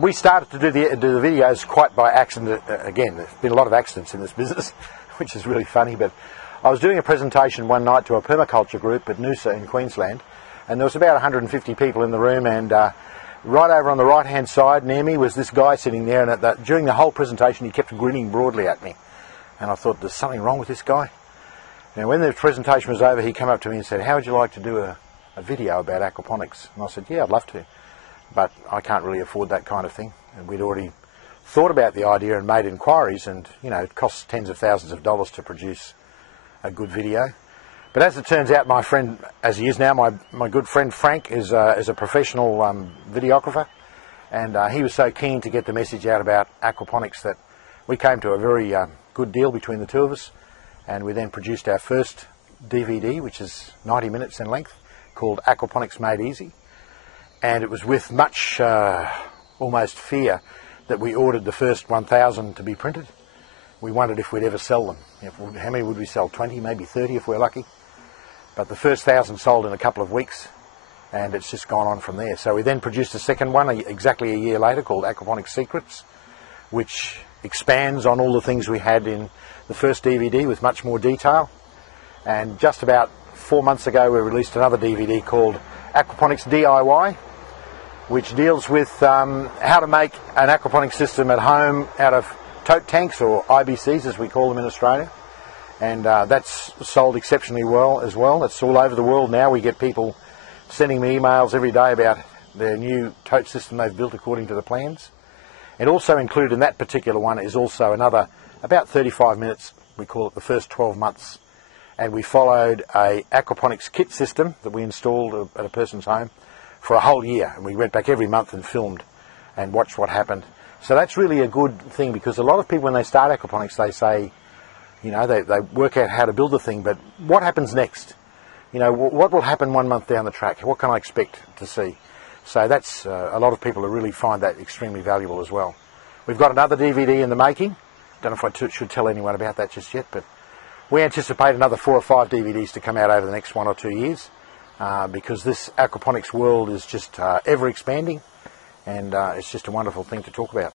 We started to do the videos quite by accident. Again, there's been a lot of accidents in this business, which is really funny, but I was doing a presentation one night to a permaculture group at Noosa in Queensland, and there was about 150 people in the room, and right over on the right hand side near me was this guy sitting there, and during the whole presentation he kept grinning broadly at me, and I thought, there's something wrong with this guy. Now when the presentation was over, he came up to me and said, how would you like to do a video about aquaponics? And I said, yeah, I'd love to, but I can't really afford that kind of thing. And we'd already thought about the idea and made inquiries, and you know, it costs tens of thousands of dollars to produce a good video. But as it turns out, my friend, as he is now, my good friend Frank is a professional videographer, and he was so keen to get the message out about aquaponics that we came to a very good deal between the two of us, and we then produced our first DVD, which is 90 minutes in length, called Aquaponics Made Easy. And it was with much almost fear that we ordered the first 1,000 to be printed. We wondered if we'd ever sell them. How many would we sell? 20, maybe 30 if we're lucky. But the first 1,000 sold in a couple of weeks, and it's just gone on from there. So we then produced a second one exactly a year later called Aquaponics Secrets, which expands on all the things we had in the first DVD with much more detail. And just about 4 months ago we released another DVD called Aquaponics DIY, which deals with how to make an aquaponics system at home out of tote tanks, or IBCs as we call them in Australia. And that's sold exceptionally well as well. It's all over the world now. We get people sending me emails every day about their new tote system they've built according to the plans. And also included in that particular one is also another about 35 minutes, we call it the first 12 months. And we followed a aquaponics kit system that we installed at a person's home for a whole year. And we went back every month and filmed and watched what happened. So that's really a good thing, because a lot of people when they start aquaponics, they say, you know, they work out how to build the thing, but what happens next? You know, what will happen 1 month down the track? What can I expect to see? So that's, a lot of people really find that extremely valuable as well. We've got another DVD in the making. Don't know if I should tell anyone about that just yet, but we anticipate another 4 or 5 DVDs to come out over the next 1 or 2 years, because this aquaponics world is just ever expanding, and it's just a wonderful thing to talk about.